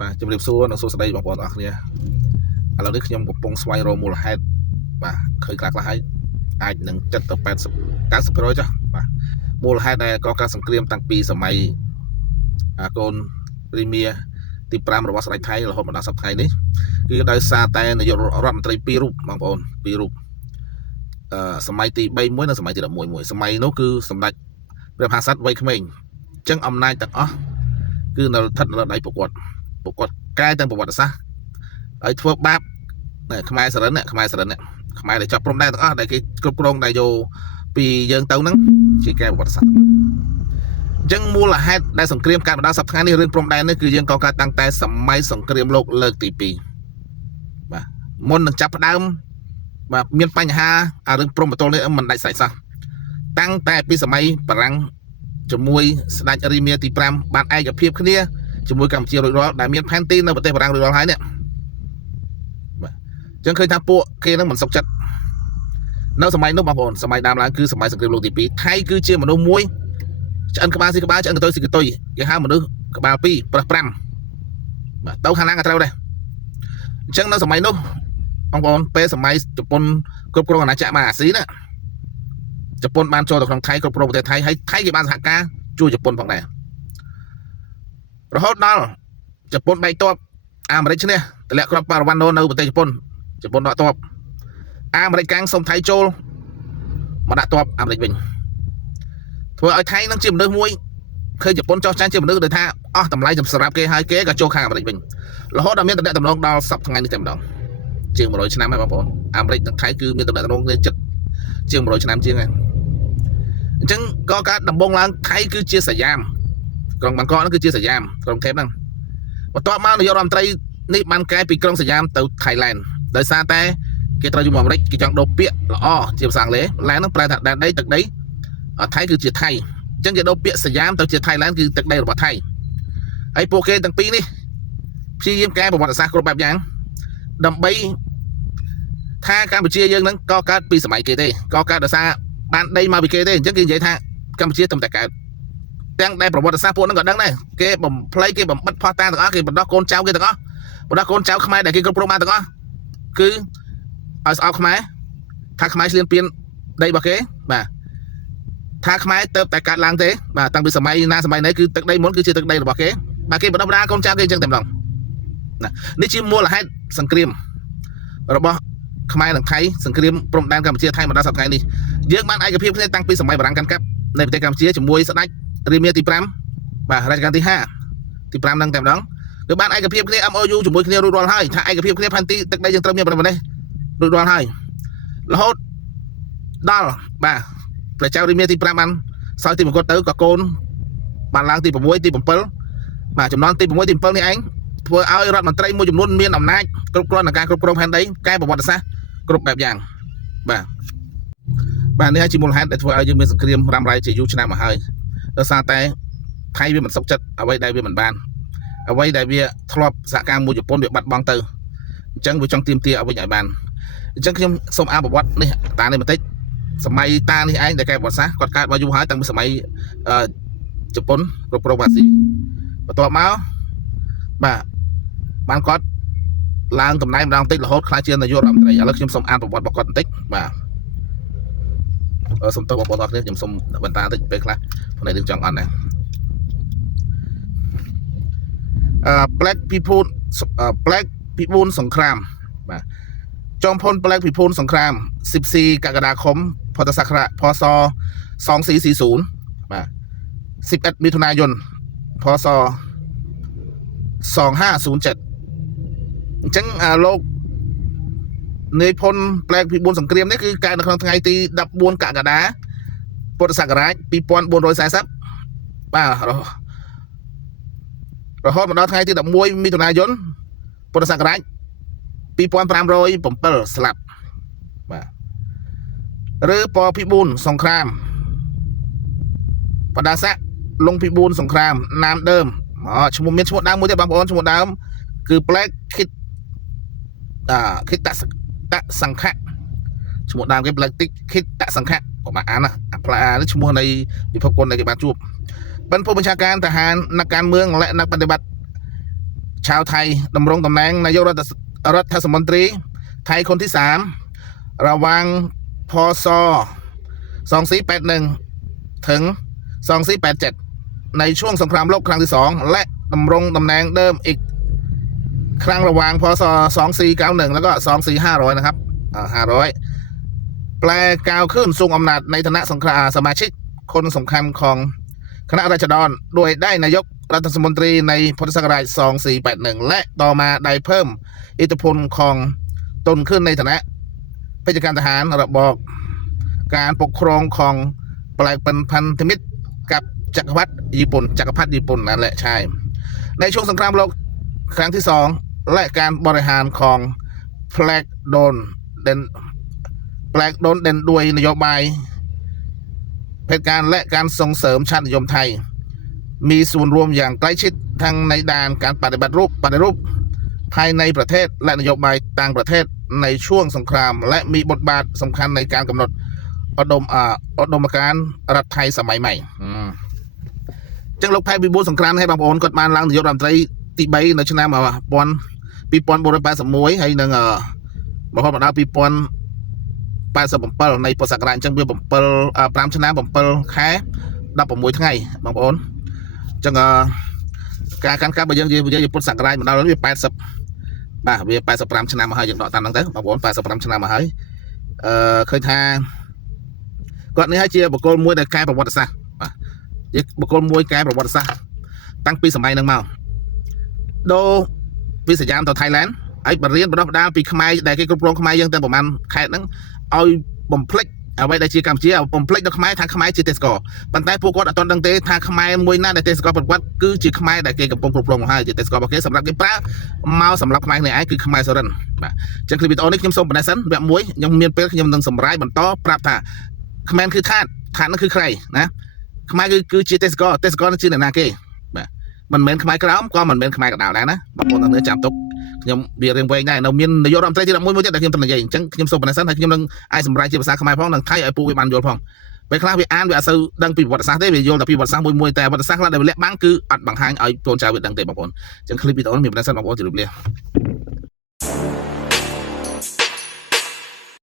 បាទជំរាបសួរនិងសួស្តីបងប្អូនទាំងអស់គ្នាឥឡូវនេះខ្ញុំកំពុងស្វែងរកមូលហេតុបាទឃើញខ្លះហើយអាចនឹង70ទៅ80 90% ចាស់បាទមូលហេតុដែលកកើតសង្គ្រាមតាំងពីសម័យកូនរីមៀទី5របស់ស្ដេចថៃរហូតមកដល់សប្តាហ៍នេះគឺដោយសារតែនាយករដ្ឋមន្ត្រី2រូបបងប្អូន2រូបសម័យទី3មួយនិងសម័យទី11មួយសម័យនោះគឺសម្ដេចព្រះមហាក្សត្រវ័យក្មេងអញ្ចឹងអំណាចទាំងអស់គឺនៅស្ថិតនៅដៃពួកគាត់កែទាំងប្រវត្តិសាស្ត្រហើយធ្វើបាបខ្មែរសរិនខ្មែរដែលចាប់ព្រំដែនទាំងអស់ដែលគេគ្រប់គ្រងដែលយកពីយើងទៅហ្នឹងជាកែប្រវត្តិសាស្ត្រអញ្ចឹងមូលហេតុដែលសង្គ្រាមកើតមកដល់សប្តាហ៍នេះរឿងព្រំដែននេះគឺយើងក៏កើតតាំងតែសម័យសង្គ្រាមលោកលើកទី2បាទមុននឹងចាប់ផ្ដើមបាទមានបញ្ហារឿងព្រំប្រទល់នេះមិនដាច់ស្រេចសោះតាំងតែពីសម័យបារាំងជាមួយស្ដេចរីមៀទី5បានឯកភាពគ្នាជាមួយកម្ពុជារួចរាល់ដែលមានផែនទីនៅប្រទេសបារាំងរួចរាល់ហើយនេះបាទអញ្ចឹងឃើញថាពួកគេនឹងមិនសុខចិត្តនៅសម័យនោះបងប្អូនសម័យដើមឡើងគឺសម័យសង្គ្រាមលោកទី2ថៃគឺជាមនុស្សមួយឆ្អិនក្បាលស៊ីក្បាលឆ្អិនកតុយស៊ីកតុយគេហៅមនុស្សក្បាល2ប្រឹស5បាទទៅខាងណាក៏ត្រូវដែរអញ្ចឹងនៅសម័យនោះបងប្អូនពេលសម័យជប៉ុនគ្រប់គ្រងអាណាចក្រមហាអាស៊ីណាជប៉ុនបានចូលទៅក្នុងថៃគ្រប់គ្រងប្រទេសថៃហើយថៃគេបានសហការជួយជប៉ុនផងដែររហូតដល់ជប៉ុនបែកទ័ពអាមេរិកឈ្នះទម្លាក់គ្រាប់ប៉ារ៉ាវ៉ាន់ណូនៅប្រទេសជប៉ុនដកទ័ពអាមេរិកកាំងសុំថៃចូលមកដាក់ទ័ពអាមេរិកវិញធ្វើឲ្យថៃនឹងជាមនុស្សមួយឃើញជប៉ុនចោះចាញ់ជាមនុស្សដែលថាអស់តម្លៃសម្រាប់គេហើយគេក៏ចូលខាងអាមេរិកវិញរហូតដល់មានតំណែងដល់សប្តាហ៍ថ្ងៃនេះតែម្ដងជាង100ឆ្នាំហើយបងប្អូនអាមេរិកនិងថៃគឺមានតំណែងគ្នាចិត្តជាង100ឆ្នាំជាងហើយអញ្ចឹងក៏កើតដំបងឡើងថៃគឺជាសយាមក្រុងបាងកកហ្នឹងគឺជាសយាមក្រុងខេបហ្នឹងបន្ទាប់មកនាយករដ្ឋមន្ត្រីនេះបានកែពីក្រុងសយាមទៅថៃឡែនដោយសារតែគេត្រូវយកមកអាមេរិកគេចង់ដូរពាក្យល្អជាភាសាអង់គ្លេសឡែនហ្នឹងប្រែថាដែនដីទឹកដីថៃគឺជាថៃអញ្ចឹងគេដូរពាក្យសយាមទៅជាថៃឡែនគឺទឹកដីរបស់ថៃហើយពួកគេទាំងពីរនេះព្យាយាមកែប្រវត្តិសាស្ត្រគ្រប់បែបយ៉ាងដើម្បីថាកម្ពុជាយើងហ្នឹងក៏កើតពីសម័យគេទេក៏កើតដោយសារបានដីមកពីគេទេអញ្ចឹងគេនិយាយថាកម្ពុជាទំតែកើតទាំងដែលប្រវត្តិសាស្ត្រពួកហ្នឹងក៏ដឹងដែរគេបំភ្លៃគេបំបិទផោះតាទាំងអស់គេបណ្ដោះកូនចៅគេទាំងអស់បណ្ដោះកូនចៅខ្មែរដែលគេគ្រប់គ្រងបានទាំងអស់គឺឲ្យស្អប់ខ្មែរថាខ្មែរឆ្លៀនពៀនដីរបស់គេបាទថាខ្មែរទៅតែកើតឡើងទេបាទតាំងពីសម័យណាសម័យណីគឺទឹកដីមុនគឺជាទឹកដីរបស់គេបាទគេបណ្ដោះបណ្ដាលកូនចៅគេអញ្ចឹងតែម្ដងណានេះជាមូលហេតុសង្គ្រាមរបស់ខ្មែរនិងថៃសង្គ្រាមព្រំដែនកម្ពុជាថៃមកដល់សប្តាហ៍នេះយើងបានឯកភាពគ្នាតាំងពីសម័យបារាំងកាន់កាប់នៅប្រទេសកម្ពុជាជាមួយស្ដេចរីមៀទី5បាទរជ្ជកាលទី5ហ្នឹងតែម្ដងគឺបានឯកភាពគ្នា MOU ជាមួយគ្នារួចរាល់ហើយថាឯកភាពគ្នាផែនទីទឹកដីយើងត្រូវមានប៉ុណ្ណេះរួចរាល់ហើយរហូតដល់បាទព្រះចៅរីមៀទី5បានសោយទីមង្គលទៅក៏កូនបានឡើងទី6ទី7បាទចំនួនទី6ទី7នេះឯងធ្វើឲ្យរដ្ឋមន្ត្រីមួយចំនួនមានអំណាចគ្រប់គ្រាន់ក្នុងការគ្រប់គ្រងផែនដីកែប្រវត្តិសាស្ត្រគ្រប់បែបយ៉ាងបាទនេះជាមូលហេតុដែលធ្វើឲ្យយើងមានសង្គ្រាមរ៉ាំរ៉ៃជាយូរឆ្នាំមកហើយដោយសារតែថៃវាមិនសុខចិត្តអ្វីដែលវាមិនបានអ្វីដែលវាធ្លាប់សហការមួយជប៉ុនវាបាត់បង់ទៅអញ្ចឹងវាចង់ទាមទារឲ្យវិញឲ្យបានអញ្ចឹងខ្ញុំសូមអានប្រវត្តិនេះតានេះបន្តិចសម័យតានេះឯងដែលកែប្រវត្តិសាស្ត្រគាត់កើតមកយូរហើយតាំងពីសម័យជប៉ុនគ្រប់គ្រងអាស៊ីបន្ទាប់មកបាទបានគាត់ឡើងតំណែងម្ដងបន្តិចរហូតខ្លាចជានាយករដ្ឋមន្ត្រីឥឡូវខ្ញុំសូមអានប្រវត្តិរបស់គាត់បន្តិចបាទសូមទោសបងប្អូនអរគ្នាខ្ញុំសូមបន្តបន្តិចពេលខ្លះផ្នែករឿងចង់អត់ដែរBlack People សង្គ្រាមបាទចុងភុន Black People សង្គ្រាម14កក្កដាคมពុទ្ធសករាជพ.ศ2440បាទ11មិថុនាយនพ.ศ2507អញ្ចឹងលោកនាយភុន Black People សង្គ្រាមនេះគឺកើតនៅក្នុងថ្ងៃទី14កក្កដាពុទ្ធសករាជ2440បាទរហូតមកដល់ថ្ងៃទី11មិថុនាយនពុទ្ធសករាជ2507ស្លាប់បាទឬពពិបូនសង្គ្រាមបដាស័កលងពិបូនសង្គ្រាមនាមដើមឈ្មោះមានឈ្មោះដើមមួយទៀតបងប្អូនឈ្មោះដើមគឺ Black Kid តសង្ខៈឈ្មោះដើមគេ Black Kid តសង្ខៈប្រហែលអានណាផ្លានេះឈ្មោះនៃពិភពគុណដែលគេបានជួប បានผู้บัญชาการทหารนักการเมืองและนักปฏิบัติช ชาวไทยดำรงตำแหน่งนายกรัฐมนตรีไทยคนที่3ระหว่างพศ2481ถึง2487ในช่วงสงครามโลกครั้งที่2และดำรงตำแหน่งเดิมอีกครั้งระหว่างพศ2491แล้วก็2400นะครับ500แปลกาวขึ้นทรงอำนาจในฐานะสมาชิกคนสำคัญของคณะราษฎรโดยได้นายกรัฐมนตรีในพุทธศักราช2481และต่อมาได้เพิ่มอิทธิพลของตนขึ้นในฐานะผู้จัดการทหารระบอบการปกครองของแปลกเป็นพันธมิตรกับจักรพรรดิญี่ปุ่นนั่นแหละใช่ในช่วงสงครามโลกครั้งที่2และการบริหารของแปลกโดนเด่นด้วยนโยบายเผด็จการและการส่งเสริมชาตินิยมไทยมีส่วนร่วมอย่างใกล้ชิดทั้งในด้านการปฏิรูปภายในประเทศและนโยบายต่างประเทศในช่วงสงครามและมีบทบาทสำคัญในการกำหนดอุดมการณ์รัฐไทยสมัยใหม่จึงลกแพ้ปีบูสงครามให้บางคนกดมาล้างนายกรัฐมนตรีទី3នៅឆ្នាំ2481ហើយនឹងរហូតមកដល់2087នៃពុទ្ធសករាជអញ្ចឹងវា5ឆ្នាំ7ខែ16ថ្ងៃបងប្អូនអញ្ចឹងការកាន់កាប់បើយើងនិយាយពុទ្ធសករាជមកដល់វា80បាទវា85ឆ្នាំមកហើយយើងដកតាមហ្នឹងទៅបងប្អូន85ឆ្នាំមកហើយឃើញថាគាត់នេះហើយជាបុគ្គលមួយដែលកែប្រវត្តិសាស្ត្របាទបុគ្គលមួយកែប្រវត្តិសាស្ត្រតាំងពីសម័យហ្នឹងមកដូរពីសយាមទៅថៃឡែនហើយបរៀនបណ្ដុះបណ្ដាលពីខ្មែរដែលគេគ្រប់គ្រងខ្មែរយើងតែប្រហែលខែហ្នឹងឲ្យបំភ្លេចអ្វីដែលជាកម្ពុជាបំភ្លេចដល់ខ្មែរថាខ្មែរជាទេសកលប៉ុន្តែពួកគាត់អត់ទាន់ដឹងទេថាខ្មែរមួយណាដែលទេសកលប្រវត្តិគឺជាខ្មែរដែលគេកំពុងគ្រប់គ្រងមកហើយជាទេសកលរបស់គេសម្រាប់គេប្រើមកសម្រាប់ខ្មែរនេះឯងគឺខ្មែរសុរិនបាទអញ្ចឹងគ្លីពវីដេអូនេះខ្ញុំសូមបណ្ដេះសិនវគ្គ1ខ្ញុំមានពេលខ្ញុំនឹងសម្រាយបន្តប្រាប់ថាខ្មែរគឺថាតហ្នឹងគឺใครណាខ្មែរគឺជាទេសកលជាអ្នកណាគេបាទមិនមែនខ្មែរក្រោមក៏មិនមែនខ្មែរកណ្ដាលដែរណាបងប្អូនទាំងនេះចាំទុកខ្ញុំវារៀងវែងដែរនៅមាននាយករដ្ឋមន្ត្រីទី11មួយទៀតដែលខ្ញុំត្រូវនិយាយអញ្ចឹងខ្ញុំសូមបណ្ដេះសិនហើយខ្ញុំនឹងអាចសម្រាយជាភាសាខ្មែរផងនិងថៃឲ្យពូវាបានយល់ផងពេលខ្លះវាអានវាអត់សូវដឹងពីប្រវត្តិសាស្ត្រទេវាយល់តែពីប្រវត្តិសាស្ត្រមួយតែប្រវត្តិសាស្ត្រខ្លះដែលវាលាក់បាំងគឺអត់បង្ហាញឲ្យបងចៅវាដឹងទេបងប្អូនអញ្ចឹងคลิปវីដេអូនេះមានបណ្ដេះសិនបងប្អូនជម្រាបលា